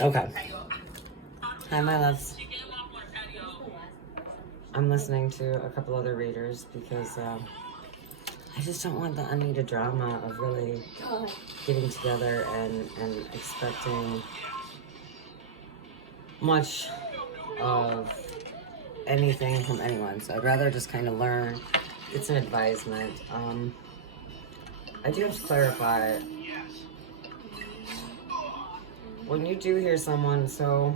Okay. Hi, my loves. I'm listening to a couple other readers because I just don't want the unneeded drama of really getting together and expecting much of anything from anyone. So I'd rather just kind of learn, get some advisement. I do have to clarify, when you do hear someone, so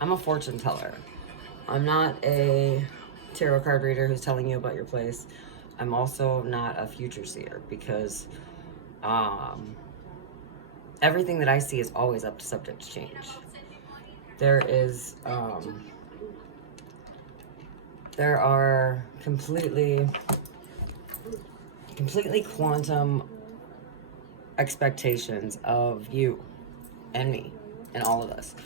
I'm a fortune teller. I'm not a tarot card reader who's telling you about your place. I'm also not a future seer because everything that I see is always up to subject to change. There are completely quantum expectations of you and me and all of us.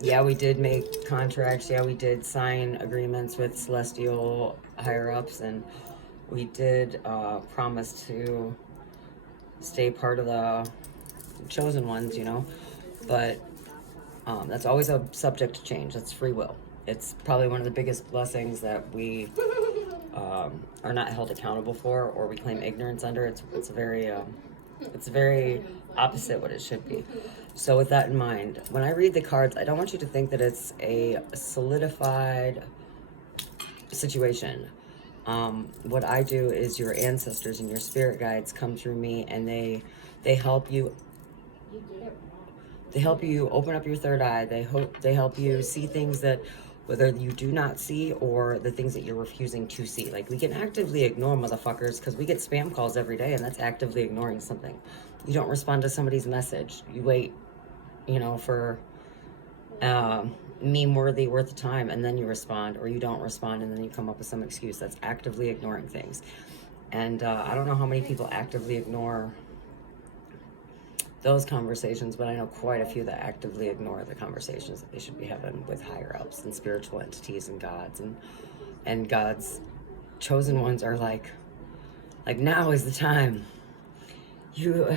Yeah, we did make contracts. Yeah, we did sign agreements with celestial higher-ups, and we did promise to stay part of the chosen ones, you know. But that's always a subject to change. That's free will. It's probably one of the biggest blessings that we are not held accountable for, or we claim ignorance under. It's very opposite what it should be. So with that in mind, when I read the cards, I don't want you to think that it's a solidified situation. What I do is your ancestors and your spirit guides come through me, and they help you. They help you open up your third eye. They help you see things that whether you do not see, or the things that you're refusing to see. Like, we can actively ignore motherfuckers because we get spam calls every day, and that's actively ignoring something. You don't respond to somebody's message. You wait, you know, for meme worth the time, and then you respond, or you don't respond, and then you come up with some excuse. That's actively ignoring things. And I don't know how many people actively ignore those conversations, but I know quite a few that actively ignore the conversations that they should be having with higher ups and spiritual entities and gods, and God's chosen ones are like now is the time. I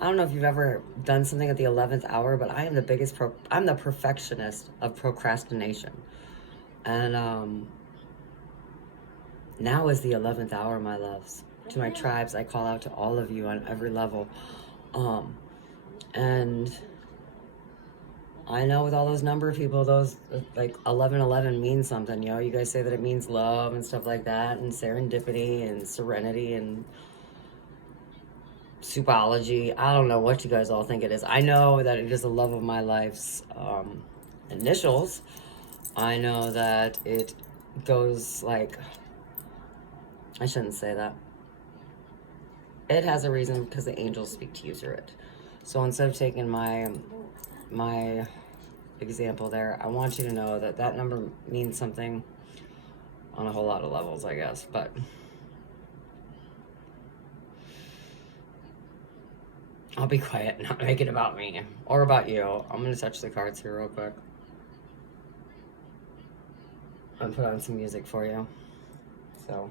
don't know if you've ever done something at the 11th hour, but I am I'm the perfectionist of procrastination. And now is the 11th hour, my loves. To my tribes, I call out to all of you on every level. And I know with all those number of people, those like 1111 means something, you know. You guys say that it means love and stuff like that, and serendipity and serenity and supology. I don't know what you guys all think it is. I know that it is the love of my life's initials. I know that it goes like, I shouldn't say that. It has a reason because the angels speak to you through it. So instead of taking my example there, I want you to know that that number means something on a whole lot of levels, I guess. But I'll be quiet and not make it about me or about you. I'm going to touch the cards here real quick and put on some music for you. So,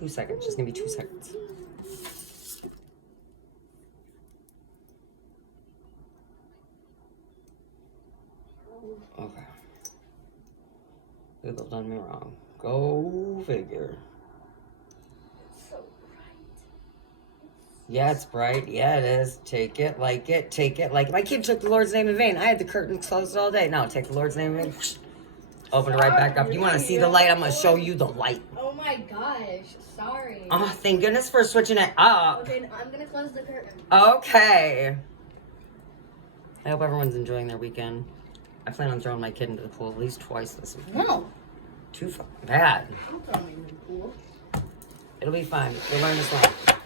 2 seconds. Just give me 2 seconds. Okay. People done me wrong. Go figure. Yeah, it's bright. Yeah, it is. Take it, like it, take it, like it. My kid took the Lord's name in vain. I had the curtains closed all day. No, take the Lord's name in vain. Open it right back up. You want to see the light? I'm going to show you the light. Oh my gosh. Sorry. Oh, thank goodness for switching it up. Okay, I'm going to close the curtain. Okay. I hope everyone's enjoying their weekend. I plan on throwing my kid into the pool at least twice this week. No. Too fucking bad. I'm throwing him in the pool. It'll be fine. You'll learn this one.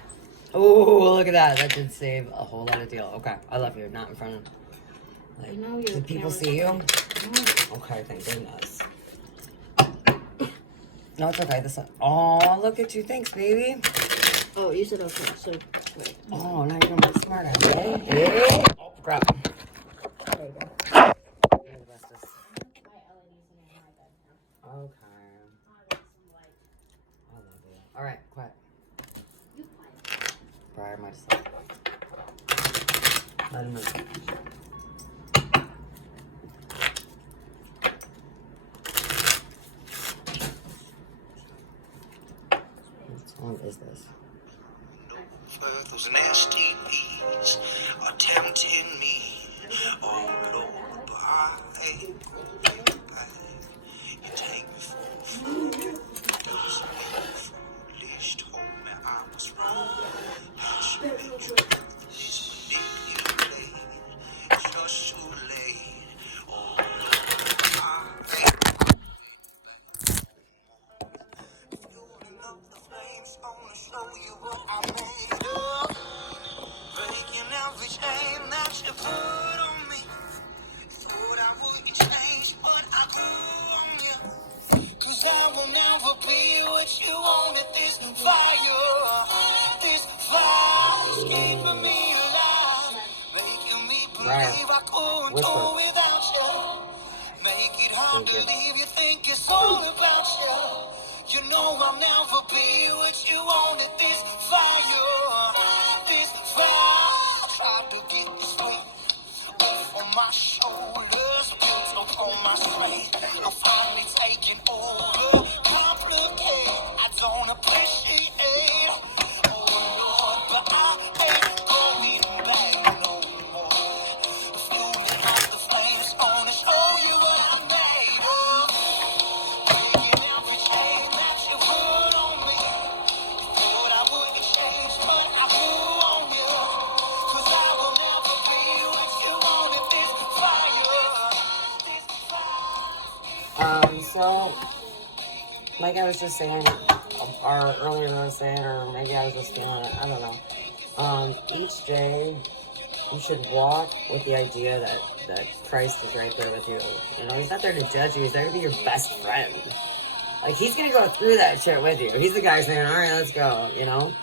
Oh, look at that. That did save a whole lot of deal. Okay, I love you. Not in front of... Like, did people see you? Okay, thank goodness. No, it's okay. This one. Oh, look at you. Thanks, baby. Oh, you said okay, so wait. Oh, now you're gonna be smart, okay? Oh, crap. There you go. You're the bestest. Okay. I love you. All right, quiet. Briar might stop. Let him know. is this? Those nasty bees are tempting me. Oh Lord, but you take me for a fool. Foolish told me I was wrong. Passionate truth manipulated. Just too late. Oh Lord, fueling up the flames, gonna show you what I made of. Breaking every chain that you put on me. Thought I wouldn't change, but I grew on you. 'Cause I will never be what you wanted. This fire's keeping me alive, making me believe I couldn't do without you. Make it hard to leave. You think it's all about you. You know I'll never be what you wanted. This fire, tried to get this weight off on my shoulders, built up on my strength. I'm finally taking over. Complicate, I don't appreciate. Oh Lord, but I ain't going back no more. Fueling up the flames, gonna show you what I made of. Breaking every chain that you put on me. Thought I wouldn't change, but I grew on you. 'Cause I will never be what you wanted. So, like I was just saying, or earlier I was saying, or maybe I was just feeling it, I don't know. Each day, you should walk with the idea that Christ is right there with you. You know, he's not there to judge you, he's there to be your best friend. Like, he's gonna go through that shit with you. He's the guy saying, alright, let's go, you know?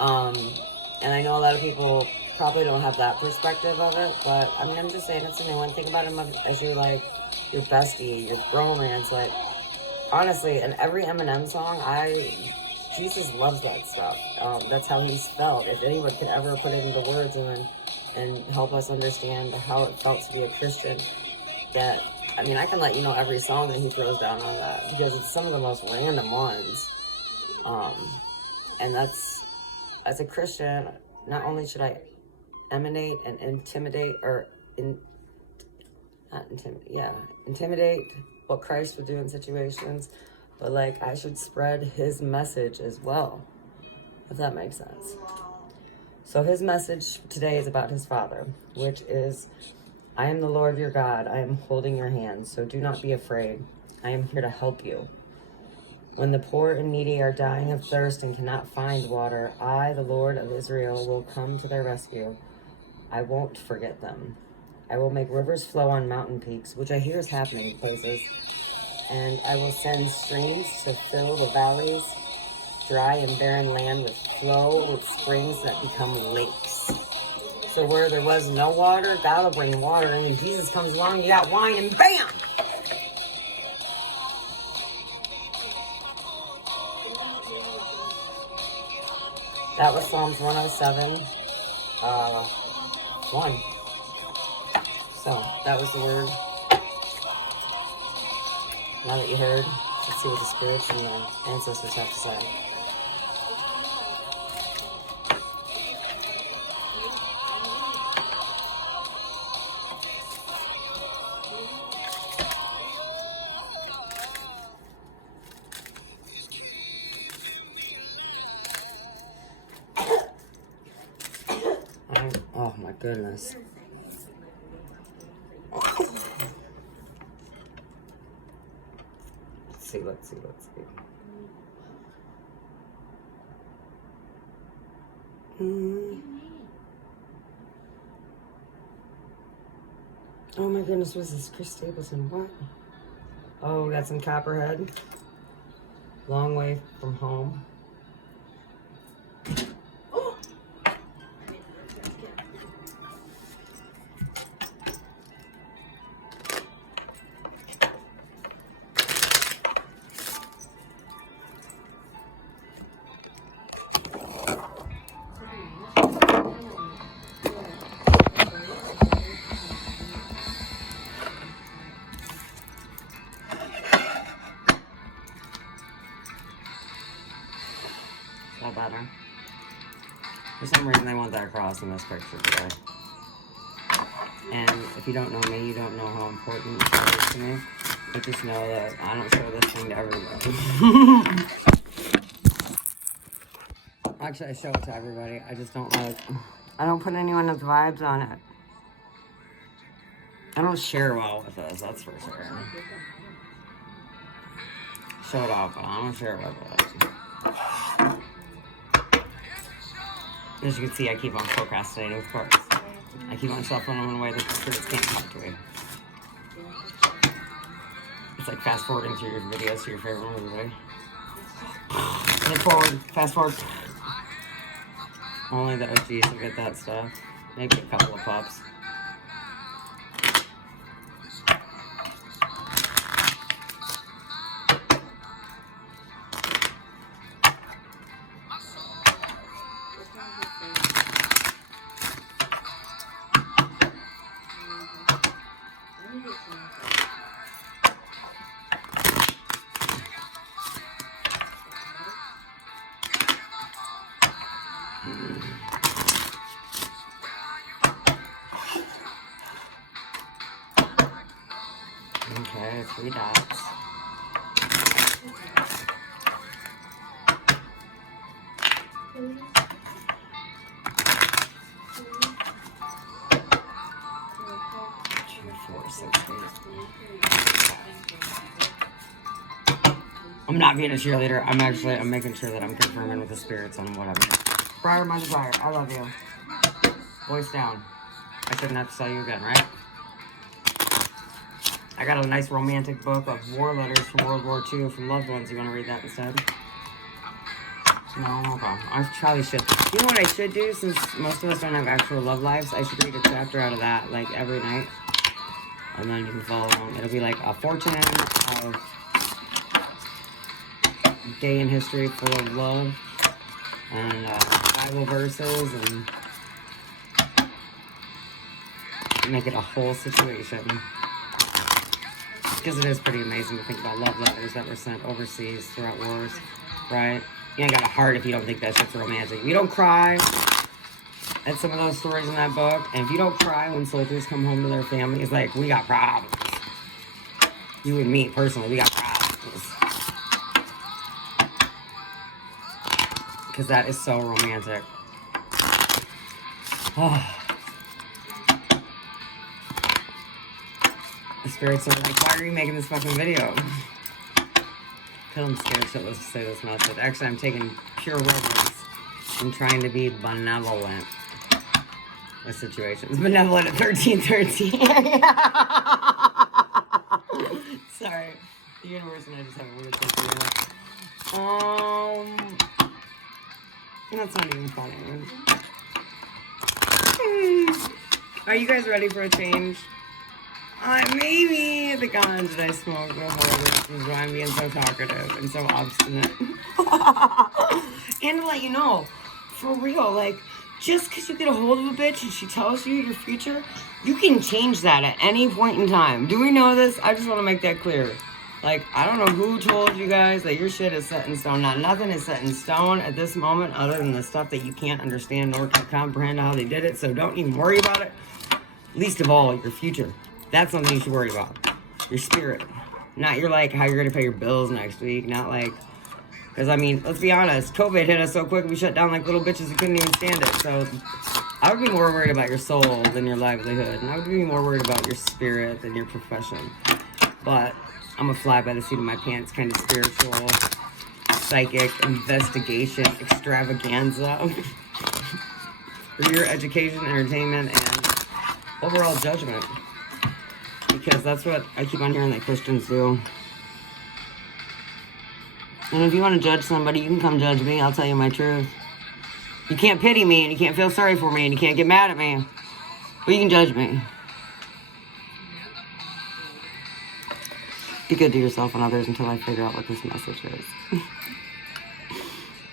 And I know a lot of people probably don't have that perspective of it, but I mean, I'm just saying it's a new one. Think about him as your, like, your bestie, your bromance. Like, honestly, in every Eminem song, Jesus loves that stuff. That's how he's felt. If anyone could ever put it into words and help us understand how it felt to be a Christian, that, I mean, I can let you know every song that he throws down on that, because it's some of the most random ones. And that's, as a Christian, not only should I emanate and intimidate, or intimidate what Christ would do in situations, but like, I should spread his message as well, if that makes sense. So his message today is about his Father, which is, I am the Lord your God. I am holding your hand, so do not be afraid. I am here to help you. When the poor and needy are dying of thirst and cannot find water, I, the Lord of Israel, will come to their rescue. I won't forget them. I will make rivers flow on mountain peaks, which I hear is happening in places, and I will send streams to fill the valleys, dry and barren land with flow with springs that become lakes. So where there was no water, God will bring water, and when Jesus comes along, you got wine, and bam! That was Psalms 107, 1. So, that was the word. Now that you heard, let's see what the spirits and the ancestors have to say. Oh my goodness. Let's see. Oh my goodness, what's this? Chris Stapleton, what? Oh, we got some Copperhead. Long way from home. house in this picture today. And if you don't know me, you don't know how important it is to me. But just know that I don't show this thing to everybody. Actually, I show it to everybody. I just don't like... I don't put anyone's vibes on it. I don't share well with this, that's for sure. Show it off, but I don't share well with it. As you can see, I keep on procrastinating, of course. I keep on shuffling them in a way that the spirits can't talk to me. It's like fast forwarding through your videos to your favorite movie. Fast forward, fast forward. Only the OGs will get that stuff. Maybe a couple of pups. Okay, 3 dots. I'm not being a cheerleader. I'm making sure that I'm confirming with the spirits on whatever. Prior my desire. I love you. Voice down. I shouldn't have to tell you again, right? I got a nice romantic book of war letters from World War II from loved ones. You want to read that instead? No? Okay. I probably should. You know what I should do, since most of us don't have actual love lives? I should read a chapter out of that, like, every night. And then you can follow along. It'll be like a fortune of day in history full of love. And Bible verses, and make it a whole situation. Because it is pretty amazing to think about love letters that were sent overseas throughout wars, right? You ain't got a heart if you don't think that shit's romantic. If you don't cry at some of those stories in that book, and if you don't cry when soldiers come home to their families, like, we got problems. You and me, personally, we got problems. Because that is so romantic. Oh. The spirits are like, why are you making this fucking video? I'm scared shitless to say this message. Actually, I'm taking pure reverence and trying to be benevolent with situations. Benevolent at 1313. Sorry. The universe and I just have a weird thing. That's not even funny. Are you guys ready for a change? Maybe the ganja that I smoke before this is why I'm being so talkative and so obstinate. And to let you know, for real, like, just because you get a hold of a bitch and she tells you your future, you can change that at any point in time. Do we know this? I just want to make that clear. Like, I don't know who told you guys that your shit is set in stone. Nothing is set in stone at this moment other than the stuff that you can't understand nor can comprehend how they did it. So don't even worry about it. Least of all, your future. That's something you should worry about. Your spirit. Not your, like, how you're going to pay your bills next week. Not, like... Because, I mean, let's be honest. COVID hit us so quick, we shut down like little bitches who couldn't even stand it. So, I would be more worried about your soul than your livelihood. And I would be more worried about your spirit than your profession. But, I'm a fly by the seat of my pants kind of spiritual, psychic, investigation, extravaganza. For your education, entertainment, and overall judgment. Because that's what I keep on hearing that Christians do. And if you want to judge somebody, you can come judge me. I'll tell you my truth. You can't pity me, and you can't feel sorry for me, and you can't get mad at me. But you can judge me. Be good to yourself and others until I figure out what this message is.